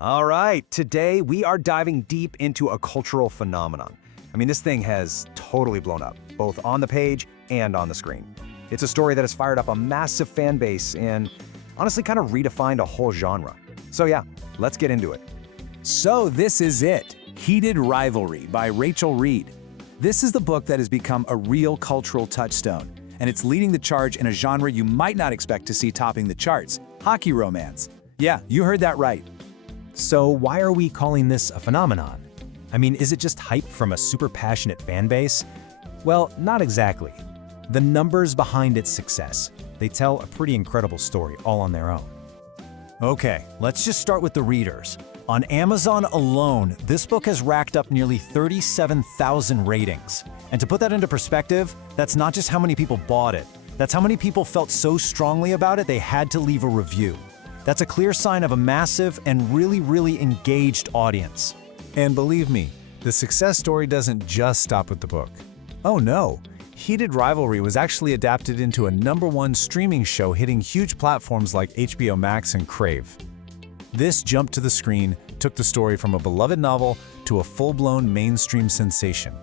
All right, today we are diving deep into a cultural phenomenon. I mean, this thing has totally blown up, both on the page and on the screen. It's a story that has fired up a massive fan base and honestly kind of redefined a whole genre. So yeah, let's get into it. So this is it, Heated Rivalry by Rachel Reid. This is the book that has become a real cultural touchstone, and it's leading the charge in a genre you might not expect to see topping the charts, hockey romance. Yeah, you heard that right. So why are we calling this a phenomenon? I mean, is it just hype from a super passionate fan base? Well, not exactly. The numbers behind its success, they tell a pretty incredible story all on their own. Okay, let's just start with the readers. On Amazon alone, this book has racked up nearly 37,000 ratings. And to put that into perspective, that's not just how many people bought it. That's how many people felt so strongly about it they had to leave a review. That's a clear sign of a massive and really engaged audience. And believe me, the success story doesn't just stop with the book. Oh no, Heated Rivalry was actually adapted into a #1 streaming show hitting huge platforms like HBO Max and Crave. This jump to the screen took the story from a beloved novel to a full-blown mainstream sensation.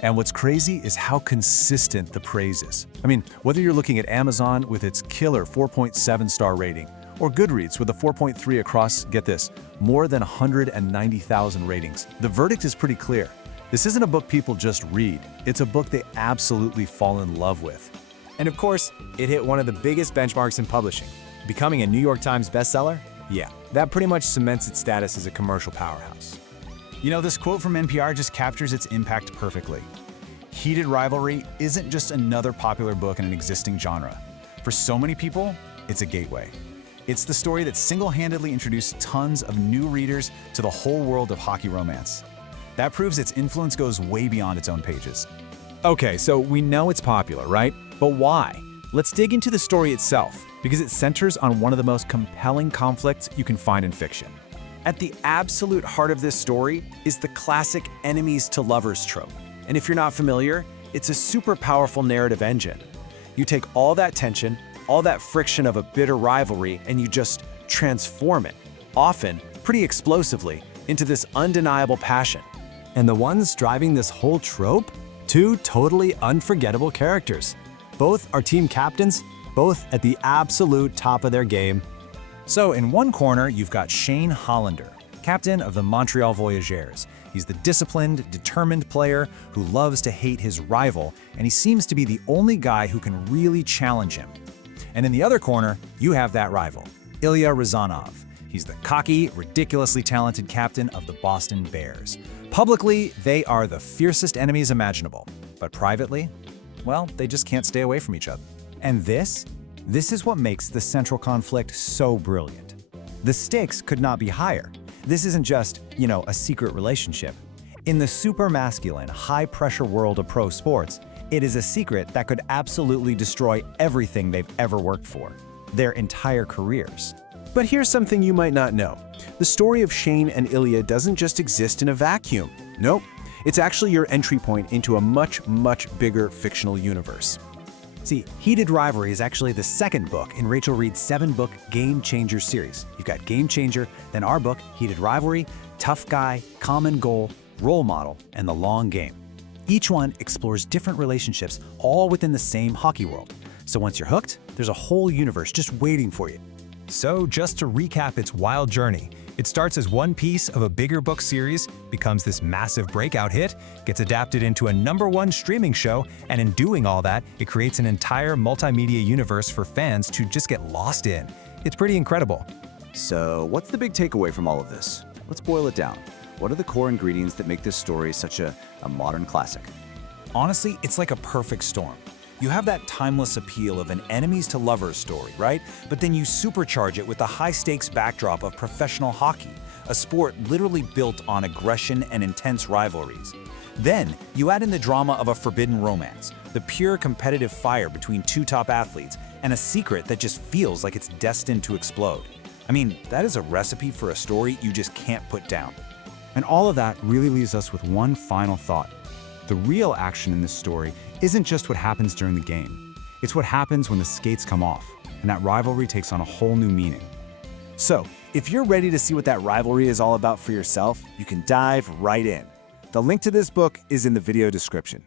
And what's crazy is how consistent the praise is. I mean, whether you're looking at Amazon with its killer 4.7-star rating, or Goodreads with a 4.3 across, get this, more than 190,000 ratings. The verdict is pretty clear. This isn't a book people just read. It's a book they absolutely fall in love with. And of course, it hit one of the biggest benchmarks in publishing. Becoming a New York Times bestseller? Yeah, that pretty much cements its status as a commercial powerhouse. You know, this quote from NPR just captures its impact perfectly. Heated Rivalry isn't just another popular book in an existing genre. For so many people, it's a gateway. It's the story that single-handedly introduced tons of new readers to the whole world of hockey romance. That proves its influence goes way beyond its own pages. Okay, so we know it's popular, right? But why? Let's dig into the story itself, because it centers on one of the most compelling conflicts you can find in fiction. At the absolute heart of this story is the classic enemies to lovers trope. And if you're not familiar, it's a super powerful narrative engine. You take all that tension, all that friction of a bitter rivalry, and you just transform it, often pretty explosively, into this undeniable passion. And the ones driving this whole trope? Two totally unforgettable characters. Both are team captains, both at the absolute top of their game. So in one corner, you've got Shane Hollander, captain of the Montreal Voyageurs. He's the disciplined, determined player who loves to hate his rival, and he seems to be the only guy who can really challenge him. And in the other corner, you have that rival, Ilya Rozanov. He's the cocky, ridiculously talented captain of the Boston Bears. Publicly, they are the fiercest enemies imaginable. But privately, well, they just can't stay away from each other. And this is what makes the central conflict so brilliant. The stakes could not be higher. This isn't just, a secret relationship. In the super masculine, high-pressure world of pro sports, it is a secret that could absolutely destroy everything they've ever worked for, their entire careers. But here's something you might not know. The story of Shane and Ilya doesn't just exist in a vacuum. Nope, it's actually your entry point into a much bigger fictional universe. See, Heated Rivalry is actually the second book in Rachel Reid's 7-book Game Changer series. You've got Game Changer, then our book, Heated Rivalry, Tough Guy, Common Goal, Role Model, and The Long Game. Each one explores different relationships, all within the same hockey world. So once you're hooked, there's a whole universe just waiting for you. So just to recap its wild journey, it starts as one piece of a bigger book series, becomes this massive breakout hit, gets adapted into a #1 streaming show, and in doing all that, it creates an entire multimedia universe for fans to just get lost in. It's pretty incredible. So what's the big takeaway from all of this? Let's boil it down. What are the core ingredients that make this story such a modern classic? Honestly, it's like a perfect storm. You have that timeless appeal of an enemies to lovers story, right? But then you supercharge it with the high-stakes backdrop of professional hockey, a sport literally built on aggression and intense rivalries. Then you add in the drama of a forbidden romance, the pure competitive fire between two top athletes, and a secret that just feels like it's destined to explode. I mean, that is a recipe for a story you just can't put down. And all of that really leaves us with one final thought. The real action in this story isn't just what happens during the game. It's what happens when the skates come off, and that rivalry takes on a whole new meaning. So, If you're ready to see what that rivalry is all about for yourself, you can dive right in. The link to this book is in the video description.